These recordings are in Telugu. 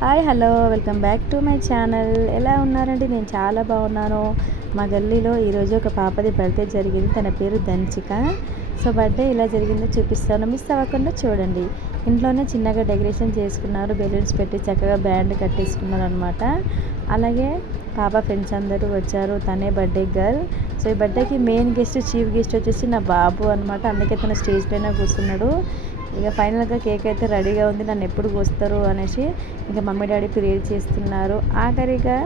Hi hello welcome back to my channel. ఎలా ఉన్నారండి? నేను చాలా బాగున్నాను. మా గల్లీలో ఈరోజు ఒక పాపది బర్త్డే జరిగింది. తన పేరు దంచిక సో బర్త్డే ఇలా జరిగిందో చూపిస్తాను. మిస్ అవ్వకుండా చూడండి. ఇంట్లోనే చిన్నగా డెకరేషన్ చేసుకున్నారు. బెలూన్స్ పెట్టి చక్కగా బ్యాండ్ కట్టేసుకున్నారు అనమాట అలాగే పాప ఫ్రెండ్స్ అందరూ వచ్చారు. తనే బర్త్డే గర్ల్. సో ఈ బర్త్డేకి మెయిన్ గెస్ట్ చీఫ్ గెస్ట్ వచ్చేసి నా బాబు అనమాట అందుకే తన స్టేజ్ పైన కూర్చున్నాడు. ఇక ఫైనల్గా కేక్ అయితే రెడీగా ఉంది నన్ను ఎప్పుడు కోస్తారు అనేసి ఇంకా మమ్మీ డాడీ ప్రేర్ చేస్తున్నారు. ఆఖరిగా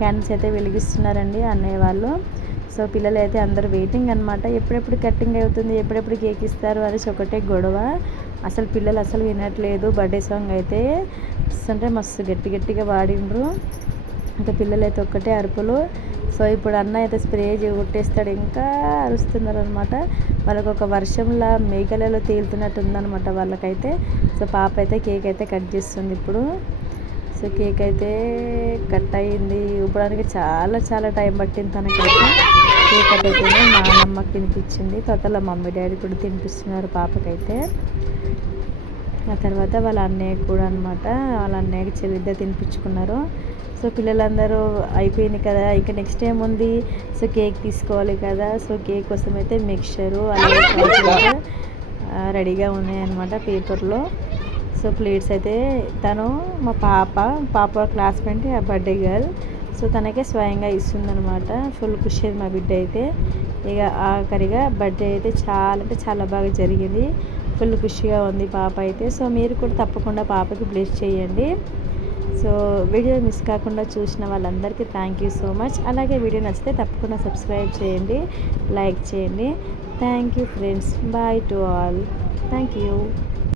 క్యాన్స్ అయితే వెలిగిస్తున్నారండి అన్నయ్య వాళ్ళు. సో పిల్లలు అయితే అందరూ వెయిటింగ్ అనమాట ఎప్పుడెప్పుడు కట్టింగ్ అవుతుంది ఎప్పుడెప్పుడు కేక్ ఇస్తారు అనేసి ఒకటే గొడవ. అసలు పిల్లలు అసలు వినట్లేదు. బర్త్డే సాంగ్ అయితే అంటే మస్తు గట్టి గట్టిగా పాడిండ్రు. ఇంకా పిల్లలు అయితే ఒక్కటే అరుపులు. సో ఇప్పుడు అన్న అయితే స్ప్రే కొట్టేస్తాడు. ఇంకా అరుస్తున్నారు అనమాట వాళ్ళకి ఒక వర్షంలా మేఘలలో తేలుతున్నట్టు ఉందనమాట వాళ్ళకైతే. సో పాప అయితే కేక్ అయితే కట్ చేస్తుంది ఇప్పుడు. సో కేక్ అయితే కట్ అయ్యింది ఇవ్వడానికి చాలా చాలా టైం పట్టింది తనకైతే. కేక్ కట్ అయితేనే మా అమ్మకి తినిపించింది. తర్వాత మమ్మీ డాడీ కూడా తినిపిస్తున్నారు పాపకైతే. ఆ తర్వాత వాళ్ళ అన్నయ్య కూడా అనమాట వాళ్ళ అన్నయ్యకి చెల్లిద్ద తినిపించుకున్నారు. సో పిల్లలందరూ అయిపోయింది కదా ఇక నెక్స్ట్ టైం ఉంది? సో కేక్ తీసుకోవాలి కదా సో కేక్ కోసం అయితే మిక్చరు అలాగే రెడీగా ఉన్నాయన్నమాట పేపర్లో. సో ప్లేట్స్ అయితే తను మా పాప పాప క్లాస్మేట్ ఆ బర్త్డే గర్ల్ సో తనకే స్వయంగా ఇస్తుందనమాట ఫుల్ ఖుషి మా బిడ్డ అయితే. ఇక ఆఖరిగా బర్త్డే అయితే చాలా అంటే చాలా బాగా జరిగింది. ఫుల్ ఖుషిగా ఉంది పాప అయితే. సో మీరు కూడా తప్పకుండా పాపకి బ్లెస్ చేయండి. సో వీడియో మిస్ కాకుండా చూసిన వాళ్ళందరికీ థ్యాంక్ యూ సో మచ్. అలాగే వీడియో నచ్చితే తప్పకుండా సబ్స్క్రైబ్ చేయండి లైక్ చేయండి. Thank you friends. Bye to all. Thank you.